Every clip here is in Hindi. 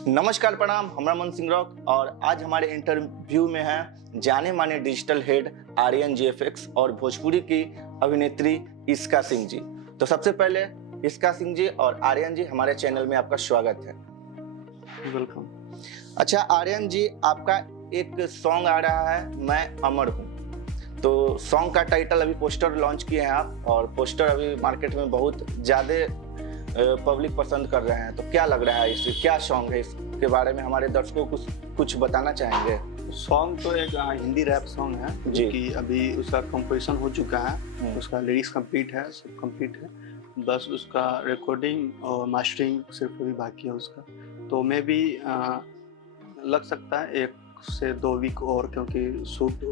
नमस्कार प्रणाम, हमरा मन सिंह रॉक और आज हमारे इंटरव्यू में हैं जाने माने डिजिटल हेड आर्यन जीएफएक्स और भोजपुरी की अभिनेत्री इसका सिंह जी। तो सबसे पहले इसका सिंह जी और आर्यन जी, हमारे चैनल में आपका स्वागत है। वेलकम। अच्छा आर्यन जी, आपका एक सॉन्ग आ रहा है मैं अमर हूँ। तो सॉन्ग का टाइटल अभी पोस्टर लॉन्च किए हैं आप, और पोस्टर अभी मार्केट में बहुत ज़्यादा पब्लिक पसंद कर रहे हैं। तो क्या लग रहा है, इससे क्या सॉन्ग है, इसके बारे में हमारे दर्शकों को कुछ बताना चाहेंगे? सॉन्ग तो एक हिंदी रैप सॉन्ग है जी। कि अभी उसका कंपोजिशन हो चुका है, उसका लिरिक्स कंप्लीट है, सब कंप्लीट है, बस उसका रिकॉर्डिंग और मास्टरिंग सिर्फ अभी बाकी है उसका। तो मैं भी लग सकता है 1 से 2 वीक और, क्योंकि शूट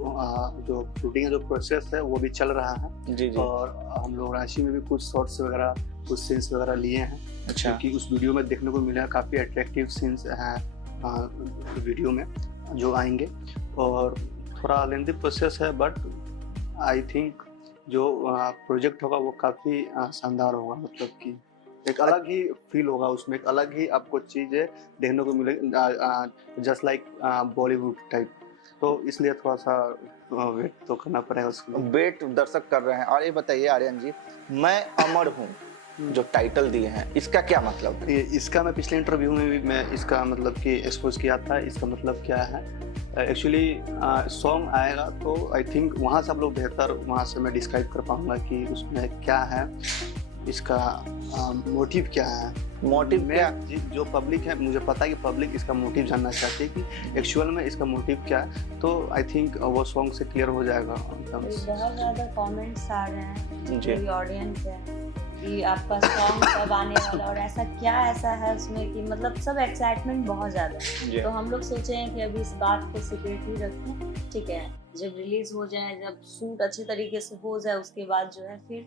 जो शूटिंग का जो प्रोसेस है वो भी चल रहा है। जी जी। और हम लोग रांची में भी कुछ शॉट्स वगैरह, कुछ सीन्स वगैरह लिए हैं। अच्छा। क्योंकि उस वीडियो में देखने को मिला काफ़ी अट्रैक्टिव सीन्स हैं वीडियो में जो आएंगे, और थोड़ा लेंथी प्रोसेस है, बट आई थिंक जो प्रोजेक्ट होगा वो काफ़ी शानदार होगा। मतलब कि एक अलग ही फील होगा उसमें, एक अलग ही आपको चीज़ें देखने को मिलेगी, जस्ट लाइक बॉलीवुड टाइप। तो इसलिए थोड़ा सा वेट तो करना पड़ेगा उसको। वेट दर्शक कर रहे हैं। और ये बताइए आर्यन जी, मैं अमर हूँ जो टाइटल दिए हैं, इसका क्या मतलब है? इसका मैं पिछले इंटरव्यू में भी मैं इसका मतलब कि एक्सपोज किया था। इसका मतलब क्या है, एक्चुअली सॉन्ग आएगा तो आई थिंक वहाँ से आप लोग बेहतर वहाँ से मैं डिस्क्राइब कर पाऊँगा कि उसमें क्या है, इसका मोटिव क्या है। मोटिव क्या? जो पब्लिक है, मुझे पता है कि पब्लिक इसका मोटिव जानना चाहती है कि एक्चुअल में इसका मोटिव क्या है। तो आई थिंक वो सॉन्ग से क्लियर हो जाएगा। बहुत ज़्यादा कमेंट्स आ रहे हैं, जी। जो ऑडियंस है कि आपका सॉन्ग कब आने वाला, और ऐसा क्या ऐसा है उसमें कि मतलब सब एक्साइटमेंट बहुत ज़्यादा है। तो हम लोग सोचे हैं कि अभी इस बात को सीक्रेट ही रखें, ठीक है। जब रिलीज हो जाए, जब शूट अच्छे तरीके से हो जाए, उसके बाद जो है फिर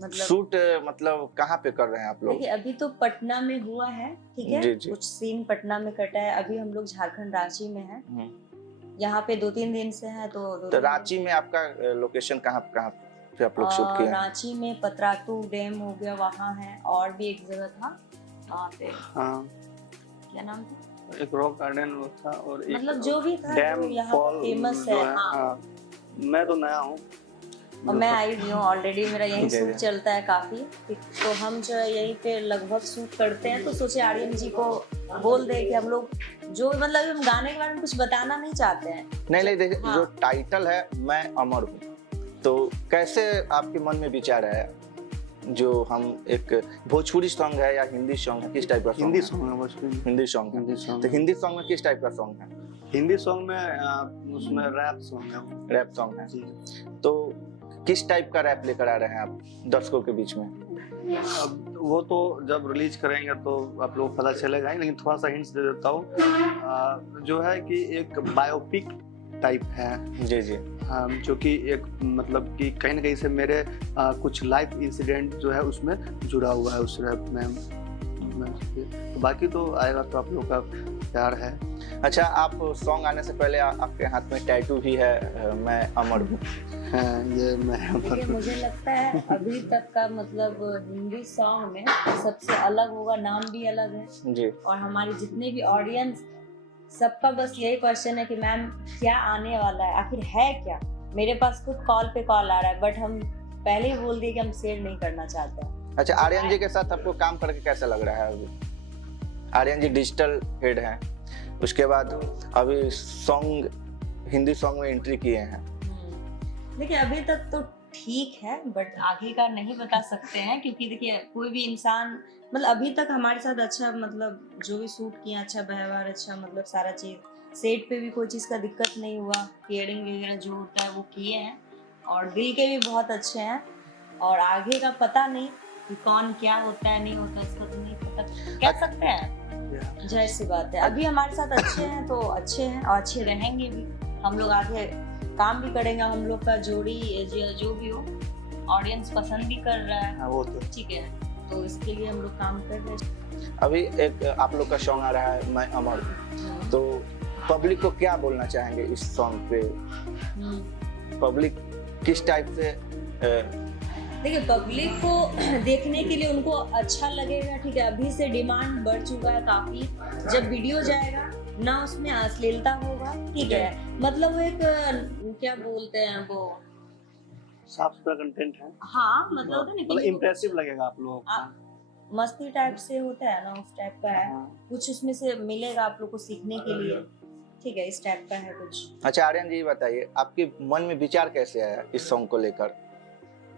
मतलब शूट मतलब कहाँ पे कर रहे हैं आप लोग? देखिए अभी तो पटना में हुआ है, ठीक है। जी, जी। कुछ सीन पटना में कटा है। अभी हम लोग झारखंड रांची में हैं, यहाँ पे 2-3 दिन से है। तो रांची में आपका लोकेशन कहाँ पे आप लोग शूट किए हैं? रांची में पतरातू डैम हो गया, वहाँ है। और भी एक जगह था वहाँ पे, हाँ, क्या नाम था, एक रॉक गार्डन था, और एक मतलब जो भी था डैम जो यहाँ फॉल फेमस जो है। है। हाँ। हाँ, मैं तो नया हूँ और मैं आई भी हूँ ऑलरेडी, मेरा यही जी, शूट जी। चलता है काफी। तो हम जो है यहीं पे लगभग शूट करते हैं। तो सोचे आर्यन जी को बोल दे कि हम लोग जो मतलब हम गाने के बारे में कुछ बताना नहीं चाहते हैं। नहीं देखिए, हाँ। जो टाइटल है मैं अमर हूँ, तो कैसे आपके मन में विचार है जो हम एक भोजपुरी सॉन्ग है या हिंदी सॉन्ग है, किस टाइप का हिंदी सॉन्ग सॉन्ग है भोजपुरी। हिंदी सॉन्ग है। हिंदी सॉन्ग तो हिंदी सॉन्ग में किस टाइप का सॉन्ग है? हिंदी सॉन्ग में उसमें रैप सॉन्ग है। रैप सॉन्ग है। जी। तो किस टाइप का रैप लेकर आ रहे हैं आप दर्शकों के बीच में? अब वो तो जब रिलीज करेंगे तो आप लोग पता चलेगा ही, लेकिन थोड़ा सा हिंट्स दे देता हूँ। जो है कि एक बायोपिक टाइप है। जी जी। जो कि एक मतलब कि कहीं ना कहीं से मेरे कुछ लाइफ इंसिडेंट जो है उसमें जुड़ा हुआ है उस रैप में। तो बाकी तो आएगा तो आप लोग का प्यार है। अच्छा, आप सॉन्ग आने से पहले आपके हाथ में टैटू भी है मैं अमर हूँ। ये मैं देखिए मुझे लगता है अभी तक का मतलब हिंदी सॉन्ग में सबसे अलग होगा, नाम भी अलग है। जी। और हमारे जितने भी ऑडियंस, सबका बस यही क्वेश्चन है कि मैम क्या आने वाला है, आखिर है क्या। मेरे पास खुद कॉल पे कॉल आ रहा है, बट हम पहले ही बोल दिए कि हम शेयर नहीं करना चाहते हैं। अच्छा, आर्यन जी के साथ आपको काम करके कैसा लग रहा है अभी? आर्यन जी डिजिटल हेड हैं, उसके बाद अभी सॉन्ग हिंदी सॉन्ग में एंट्री किए हैं। देखिए अभी तक तो ठीक है, बट आगे का नहीं बता सकते हैं, क्योंकि देखिए कोई भी इंसान मतलब अभी तक हमारे साथ अच्छा, मतलब जो भी शूट किया अच्छा व्यवहार, अच्छा मतलब सारा चीज़ सेट पे भी कोई चीज़ का दिक्कत नहीं हुआ। केयरिंग वगैरह जो होता है वो किए हैं, और दिल के भी बहुत अच्छे हैं। और आगे का पता नहीं कि कौन क्या होता है नहीं होता, इसका तो नहीं पता, कह सकते हैं। जाहिर सी बात है, अभी हमारे साथ अच्छे हैं तो अच्छे हैं, और अच्छे रहेंगे भी। हम लोग आगे काम भी करेंगे, हम लोग का जोड़ी जो भी हो ऑडियंस पसंद भी कर रहा है। वो तो ठीक है, तो इसके लिए हम लोग काम कर रहे हैं। अभी एक आप लोग का सॉन्ग आ रहा है मैं अमर हूँ, तो पब्लिक को क्या बोलना चाहेंगे इस सॉन्ग पे? पब्लिक किस टाइप से देखिए पब्लिक को देखने के लिए उनको अच्छा लगेगा, ठीक है। अभी से डिमांड बढ़ चुका है काफी। जब वीडियो जाएगा ना उसमें अश्लीलता होगा, ठीक है। मतलब वो एक क्या बोलते हैं वो, साफ सुथरा कंटेंट है। हाँ मतलब होता है ना मतलब कि इम्प्रेसिव लगेगा आप लोगों को। मस्ती टाइप से होता है ना, उस टाइप का है। हाँ। कुछ उसमें से मिलेगा आप लोग को सीखने के लिए, ठीक है। इस टाइप का है कुछ। अच्छा आर्यन जी बताइए, आपके मन में विचार कैसे आया इस सॉन्ग को लेकर?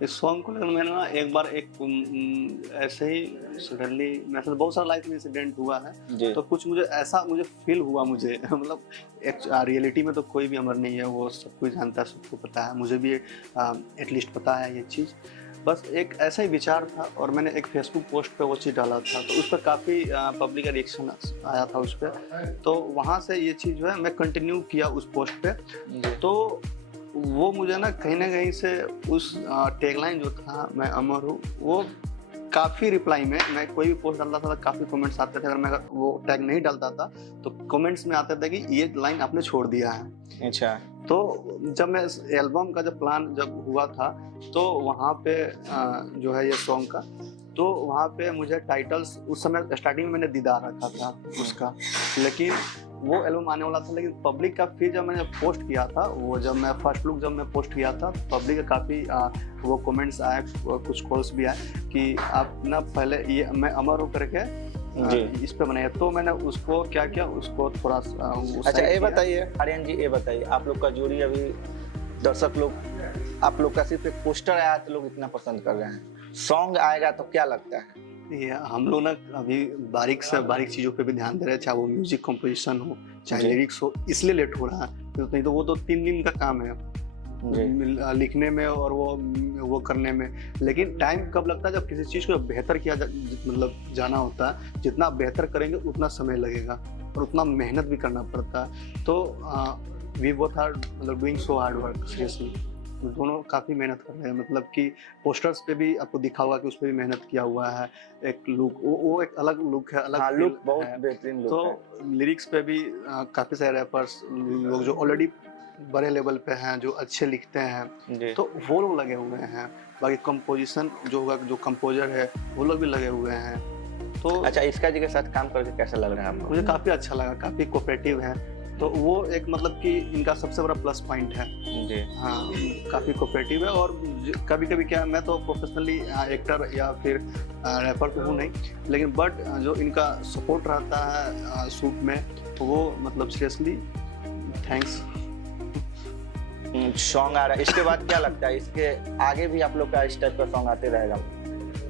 इस सॉन्ग को लेकर मैंने ना एक बार ऐसे ही सडनली मेरे साथ बहुत सारा लाइफ में इंसिडेंट हुआ है, जी। तो कुछ मुझे फील हुआ मुझे मतलब रियलिटी में तो कोई भी अमर नहीं है, वो सब कुछ जानता है, सबको पता है, मुझे भी एटलीस्ट पता है ये चीज़। बस एक ऐसा ही विचार था और मैंने एक फेसबुक पोस्ट पे वो चीज़ डाला था, तो उस पर काफ़ी पब्लिक का रिएक्शन आया था उस पर। तो वहाँ से ये चीज़ जो है मैं कंटिन्यू किया उस पोस्ट पे। तो वो मुझे ना कहीं से उस टैगलाइन जो था मैं अमर हूँ, वो काफ़ी रिप्लाई में मैं कोई भी पोस्ट डालता था तो काफ़ी कमेंट्स आते थे। अगर मैं वो टैग नहीं डालता था तो कमेंट्स में आते थे कि ये लाइन आपने छोड़ दिया है। अच्छा। तो जब मैं एल्बम का जब प्लान जब हुआ था तो वहाँ पे जो है ये सॉन्ग का, तो वहाँ पे मुझे टाइटल्स उस समय स्टार्टिंग में मैंने दीदार रखा था उसका, लेकिन वो एल्बम आने वाला था। लेकिन पब्लिक का फिर जब मैंने पोस्ट किया था, वो जब मैं फर्स्ट लुक जब मैं पोस्ट किया था, पब्लिक का काफ़ी वो कमेंट्स आए, कुछ कॉल्स भी आए कि आप ना पहले ये मैं अमर हूँ करके इस पे बनाया। तो मैंने उसको क्या किया, उसको थोड़ा अच्छा ये बताइए आर्यन जी, ये बताइए आप लोग का जोड़ी अभी दर्शक लोग आप लोग का सिर्फ एक पोस्टर आया तो लोग इतना पसंद कर रहे हैं, सॉन्ग आएगा तो क्या लगता है? ये हम लोग ना अभी बारीक से बारीक चीज़ों पे भी ध्यान दे रहे हैं, चाहे वो म्यूजिक कंपोजिशन हो, चाहे लिरिक्स हो, इसलिए लेट हो रहा है। नहीं तो वो तो 3 दिन का काम है लिखने में और वो करने में। लेकिन टाइम कब लगता है, जब किसी चीज़ को बेहतर किया मतलब जाना होता है। जितना बेहतर करेंगे उतना समय लगेगा और उतना मेहनत भी करना पड़ता है। तो वी बोथ आर मतलब doing so hard work seriously. दोनों काफ़ी मेहनत कर रहे हैं, मतलब कि पोस्टर्स पे भी आपको दिखा होगा कि उस पर भी मेहनत किया हुआ है। एक लुक वो एक अलग लुक है, अलग लुक बहुत बेहतरीन लुक है। तो लिरिक्स पे भी काफ़ी सारे रैपर्स लोग जो ऑलरेडी बड़े लेवल पे हैं, जो अच्छे लिखते हैं, तो वो लोग लगे हुए हैं। बाकी कंपोजिशन जो होगा, जो कंपोजर है वो लोग भी लगे हुए हैं। तो अच्छा इसका जी के साथ काम करके कैसा लग रहा है आपको? मुझे काफ़ी अच्छा लगा, काफ़ी कोऑपरेटिव है। तो वो एक मतलब कि इनका सबसे बड़ा प्लस पॉइंट है जी। हाँ, काफ़ी कोऑपरेटिव है। और कभी कभी क्या, मैं तो प्रोफेशनली एक्टर या फिर रैपर तो हूँ नहीं, लेकिन बट जो इनका सपोर्ट रहता है शूट में, वो मतलब सीरियसली थैंक्स। सॉन्ग आ रहा है, इसके बाद क्या लगता है इसके आगे भी आप लोग का इस टाइप का सॉन्ग आते रहेगा?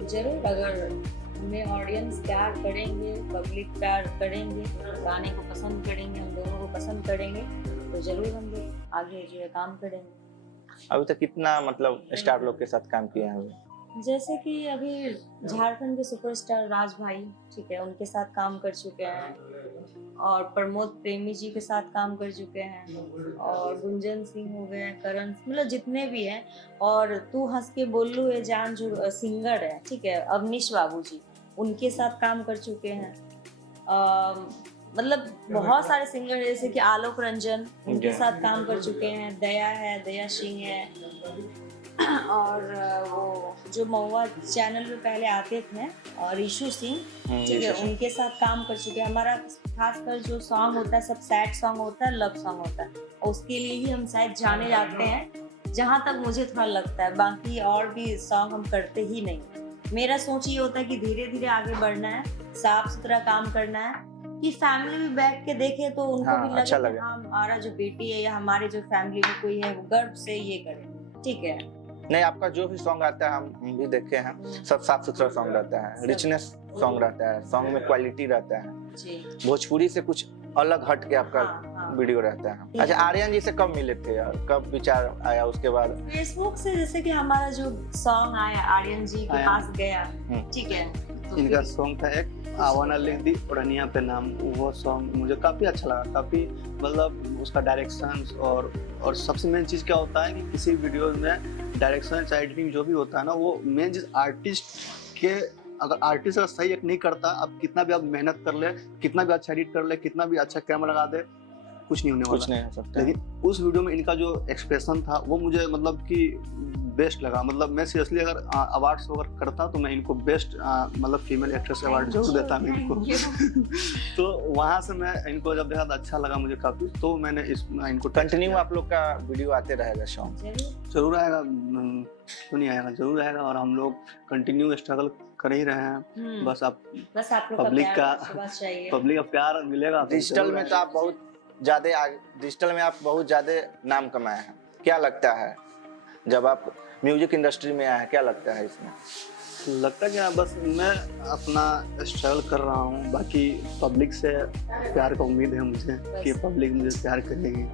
जरूर, अगर हमें ऑडियंस प्यार करेंगे, पब्लिक प्यार करेंगे, गाने को पसंद करेंगे, हम दोनों को पसंद करेंगे, तो जरूर हम लोग आगे जो है काम करेंगे। अभी तक कितना मतलब स्टार लोग के साथ काम किया है? जैसे कि अभी झारखंड के सुपरस्टार राज भाई, ठीक है, उनके साथ काम कर चुके हैं, और प्रमोद प्रेमी जी के साथ काम कर चुके हैं, और गुंजन सिंह हो गए, करण, मतलब जितने भी हैं। और तू हंस के बोलू है जान जो सिंगर है, ठीक है, अवनीश बाबू जी, उनके साथ काम कर चुके हैं। मतलब बहुत सारे सिंगर जैसे कि आलोक रंजन, उनके साथ काम कर चुके हैं। दया है, दया सिंह है, और वो जो महुआ चैनल पे पहले आते थे, और ईशू सिंह, ठीक है, उनके साथ काम कर चुके हैं। हमारा खासकर जो सॉन्ग होता है सब सैड सॉन्ग होता है, लव सॉन्ग होता है, और उसके लिए ही हम शायद जाने जाते हैं, जहाँ तक मुझे थोड़ा लगता है। बाकी और भी सॉन्ग हम करते ही नहीं। मेरा सोच ये होता है कि धीरे धीरे आगे बढ़ना है, साफ सुथरा काम करना है, कि फैमिली भी बैठ के देखे तो उनको भी लगे अच्छा कि हाँ, हमारा जो बेटी है या हमारे जो फैमिली में कोई है, वो गर्व से ये करे, ठीक है। नहीं, आपका जो भी सॉन्ग आता है हम भी देखे हैं, सब साफ सुथरा सॉन्ग रहता है, रिचनेस सॉन्ग रहता है, सॉन्ग में क्वालिटी रहता है जी। भोजपुरी से कुछ अलग हट के आपका वीडियो रहता है। अच्छा आर्यन जी से कब मिले थे और कब विचार आया उसके बाद? फेसबुक से, जैसे कि हमारा जो सॉन्ग आया आर्यन जी के पास गया, ठीक है, तो इनका सॉन्ग था एक आवाना लिख दी उड़निया पे नाम, वो सॉन्ग मुझे काफ़ी अच्छा लगा। काफ़ी मतलब उसका डायरेक्शन और सबसे मेन चीज़ क्या होता है कि किसी वीडियो में डायरेक्शन चाहे एडिटिंग जो भी होता है ना, वो मेन चीज़ आर्टिस्ट के, अगर आर्टिस्ट अगर सही एक नहीं करता, अब कितना भी आप मेहनत कर ले, कितना भी अच्छा एडिट कर ले, कितना भी अच्छा कैमरा लगा दे, कुछ नहीं होने वाला। कुछ नहीं हो सकता। लेकिन उस वीडियो में इनका जो एक्सप्रेशन था वो मुझे मतलब कि बेस्ट लगा। मतलब मैं सीरियसली अगर अवार्ड्स वगैरह करता तो मैं इनको बेस्ट मतलब फीमेल एक्ट्रेस अवार्ड जरूर देता मैं इनको। तो वहाँ से मैं इनको जब देखा तो अच्छा लगा मुझे काफी, तो मैंने इनको कंटिन्यू आप लोग का वीडियो आते रहेगा सॉन्ग? जरूर आएगा, क्यों नहीं आएगा, जरूर आएगा। और हम लोग कंटिन्यू स्ट्रगल कर ही रहे हैं। बस आप लोग पब्लिक का पब्लिक का प्यार मिलेगा। डिजिटल में तो आप बहुत ज्यादा डिजिटल में आप बहुत ज्यादा नाम कमाए हैं। क्या लगता है जब आप म्यूजिक इंडस्ट्री में आए हैं, क्या लगता है इसमें? लगता क्या, बस मैं अपना स्ट्रगल कर रहा हूँ, बाकी पब्लिक से प्यार का उम्मीद है मुझे कि पब्लिक मुझे प्यार करेगी,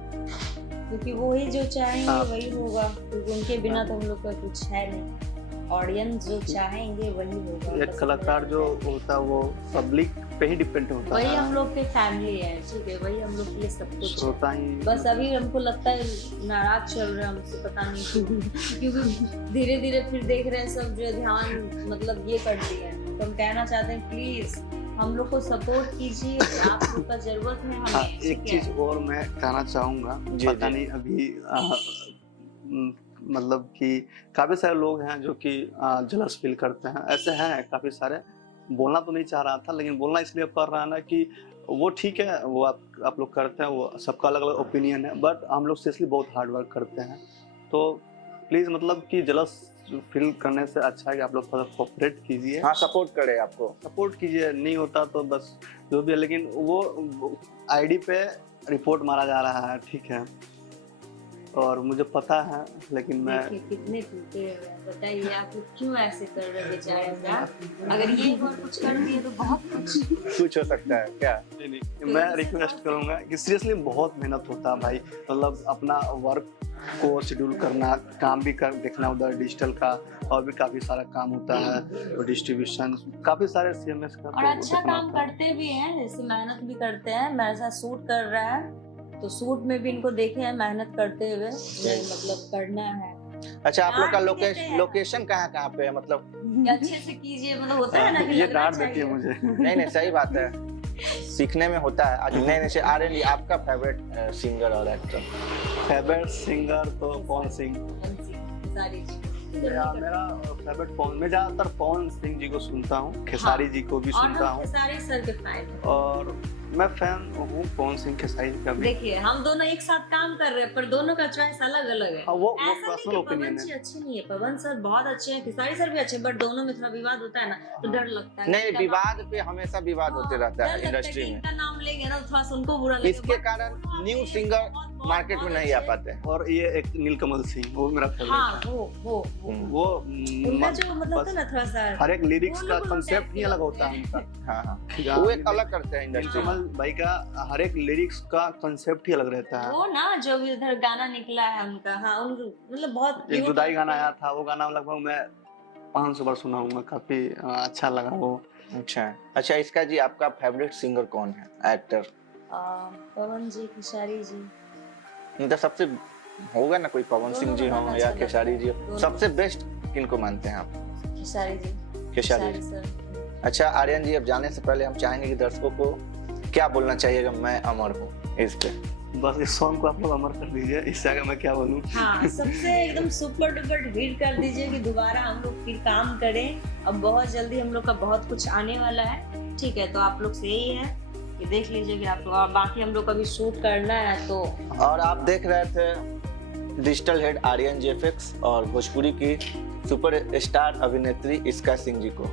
क्योंकि वही जो चाहेंगे वही होगा, क्योंकि उनके बिना तो हम लोग का कुछ है नहीं। ऑडियंस जो चाहेंगे वही होगा। एक कलाकार जो होता है वो पब्लिक पे ही डिपेंड होता है। वही हम लोग के फैमिली है, ठीक है, वही हम लोग के लिए सब कुछ होता ही। बस अभी हमको लगता है नाराज चल रहा है हमसे, पता नहीं क्यों। क्योंकि धीरे धीरे फिर देख रहे हैं सब जो ध्यान मतलब ये कर दिया है। तो हम कहना चाहते हैं प्लीज हम लोग को सपोर्ट कीजिए, आप लोग का जरूरत है हमें। एक चीज और मैं कहना चाहूंगा, पता नहीं अभी मतलब कि काफी सारे लोग हैं जो कि जलस फील करते हैं, ऐसे हैं काफी सारे। बोलना तो नहीं चाह रहा था, लेकिन बोलना इसलिए कर रहा है ना कि वो ठीक है, वो आप लोग करते हैं, वो सबका अलग अलग ओपिनियन है, बट हम लोग सीरियसली बहुत हार्ड वर्क करते हैं। तो प्लीज मतलब कि जलस फील करने से अच्छा है कि आप लोग थोड़ा कोऑपरेट कीजिए। हाँ, सपोर्ट करे, आपको सपोर्ट कीजिए। नहीं होता तो बस जो भी है, लेकिन वो आईडी पे रिपोर्ट मारा जा रहा है, ठीक है, और मुझे पता है, लेकिन मैं कितने टूटे बताइए, आप क्यों ऐसे कर रहे बेचारे? अगर ये और कुछ कर दिए तो बहुत कुछ हो सकता है क्या? नहीं, मैं रिक्वेस्ट करूंगा कि सीरियसली बहुत मेहनत होता है भाई, मतलब अपना वर्क को शेड्यूल करना, काम भी कर देखना उधर डिजिटल का, और भी काफी सारा काम होता है, और डिस्ट्रीब्यूशन काफी सारे CMS का। और अच्छा काम करते भी हैं, जैसे मेहनत भी करते हैं। मेरे साथ शूट कर रहा है तो शूट में भी इनको देखे हैं मेहनत करते हुए, मतलब करना है। अच्छा, आप लोग का लोकेशन कहाँ पे है? मतलब अच्छे से कीजिए, मतलब होता है ना कि ये डांट देती है मुझे। नहीं सही बात है, सीखने में होता है। आज नए से आर्यन, आपका फेवरेट सिंगर और एक्टर? फेवरेट सिंगर तो पवन सिंह। मेरा फेवरेट पवन, मैं ज्यादातर पवन सिंह जी को सुनता हूँ, खेसारी जी को भी सुनता हूँ, खेसारी सर के फैन, और मैं फैन हूँ पवन सिंह खेसारी जी का भी। देखिए हम दोनों एक साथ काम कर रहे हैं, पर दोनों का चॉइस अलग अलग है। वो पर्सनल ओपिनियन है। अच्छे नहीं है, पवन सर बहुत अच्छे हैं, खेसारी सर भी अच्छे, बट दोनों में थोड़ा विवाद होता है ना, तो डर लगता है। नहीं, विवाद पे हमेशा विवाद होते रहता है इंडस्ट्री में। इनका नाम लेंगे ना थोड़ा सा उनको बुरा लगेगा, इसके कारण न्यू सिंगर मार्केट में नहीं आ पाते। और ये एक नीलकमल सिंह, वो मेरा फेवरेट है। हाँ, वो उनका जो मतलब था ना थोड़ा सा, हर एक लिरिक्स का कांसेप्ट ही अलग होता है उनका। हाँ, वो एक अलग करते हैं इंडस्ट्री। नीलकमल भाई का हर एक लिरिक्स का कांसेप्ट ही अलग रहता है। वो ना जो भी उधर गाना निकला है उनका, हाँ, मतलब बहुत एक जुदाई गाना आया था, वो गाना लगभग मैं 500 बार सुना हूँ, काफी अच्छा लगा वो। अच्छा, इसका जी आपका फेवरेट सिंगर कौन है, एक्टर? पवन जी, खेसारी जी। मतलब सबसे होगा ना कोई, पवन सिंह जी हो या खेसारी जी हो, सबसे बेस्ट किनको मानते हैं आप? खेसारी जी। खेसारी सर। अच्छा आर्यन जी, अब जाने से पहले हम चाहेंगे कि दर्शकों को क्या बोलना चाहिएगा मैं अमर हूँ इस पे? बस इस सॉन्ग को आप लोग अमर कर दीजिए, इससे आगे मैं क्या बोलूं। हाँ, सबसे एकदम सुपर डुपर हिट कर दीजिए कि दोबारा हम लोग फिर काम करें। अब बहुत जल्दी हम लोग का बहुत कुछ आने वाला है, ठीक है, तो आप लोग से यही है कि देख लीजिए कि आप लोग, और बाकी हम लोग अभी शूट करना है तो। और आप देख रहे थे डिजिटल हेड आर्यन JFX और भोजपुरी की सुपर स्टार अभिनेत्री इसका सिंह जी को।